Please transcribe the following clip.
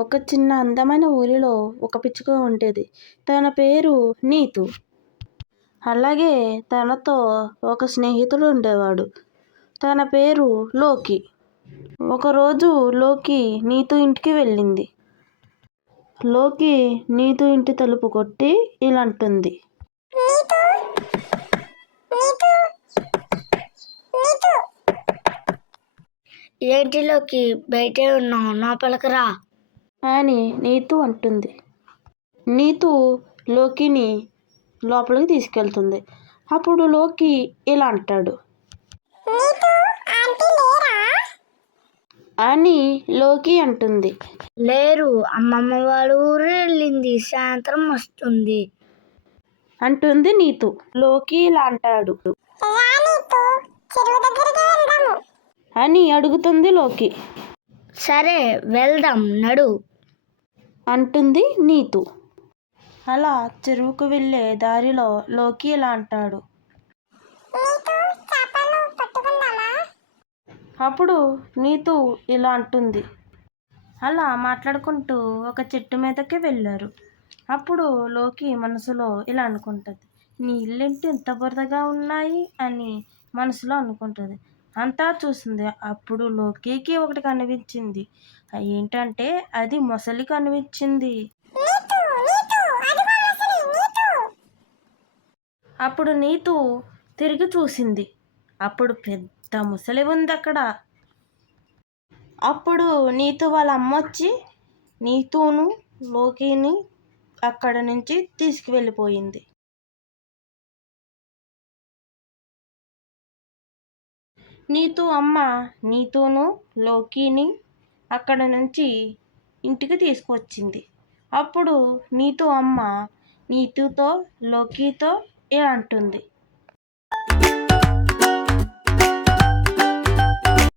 ఒక చిన్న అందమైన ఊరిలో ఒక పిచ్చుక ఉండేది. తన పేరు నీతు. అలాగే తనతో ఒక స్నేహితుడు ఉండేవాడు. తన పేరు లోకి. ఒకరోజు లోకి నీతు ఇంటికి వెళ్ళింది. లోకి నీతు ఇంటి తలుపు కొట్టి ఇలా అంటుంది. ఏంటిలోకి బయటే ఉన్నావు, లోపలికి రా అని నీతు అంటుంది. నీతు లోకిని లోపలికి తీసుకెళ్తుంది. అప్పుడు లోకి ఇలా అంటాడు అని లోకి అంటుంది. లేరు, అమ్మమ్మ వాళ్ళ ఊరు వెళ్ళింది, సాయంత్రం వస్తుంది అంటుంది నీతు. లోకి ఇలా అంటాడు అని అడుగుతుంది లోకి. సరే వెళ్దాం నడు అంటుంది నీతు. అలా చెరువుకు వెళ్ళే దారిలో లోకి ఇలా అంటాడు. అప్పుడు నీతు ఇలా అంటుంది. అలా మాట్లాడుకుంటూ ఒక చెట్టు మీదకి వెళ్ళారు. అప్పుడు లోకి మనసులో ఇలా అనుకుంటుంది. నీ ఇల్లేంటి ఎంత బురదగా ఉన్నాయి అని మనసులో అనుకుంటుంది. అంతా చూసింది. అప్పుడు లోకికి ఒకటి కనిపించింది. ఏంటంటే అది మొసలి కనిపించింది. అప్పుడు నీతు తిరిగి చూసింది. అప్పుడు పెద్ద ముసలి ఉంది అక్కడ. అప్పుడు నీతు వాళ్ళ అమ్మ వచ్చి నీతును లోకిని అక్కడ నుంచి తీసుకువెళ్ళిపోయింది. నీతు అమ్మ నీతును లోకిని అక్కడ నుంచి ఇంటికి తీసుకొచ్చింది. అప్పుడు నీతు అమ్మ నీతుతో లోకితో ఇలా అంటుంది.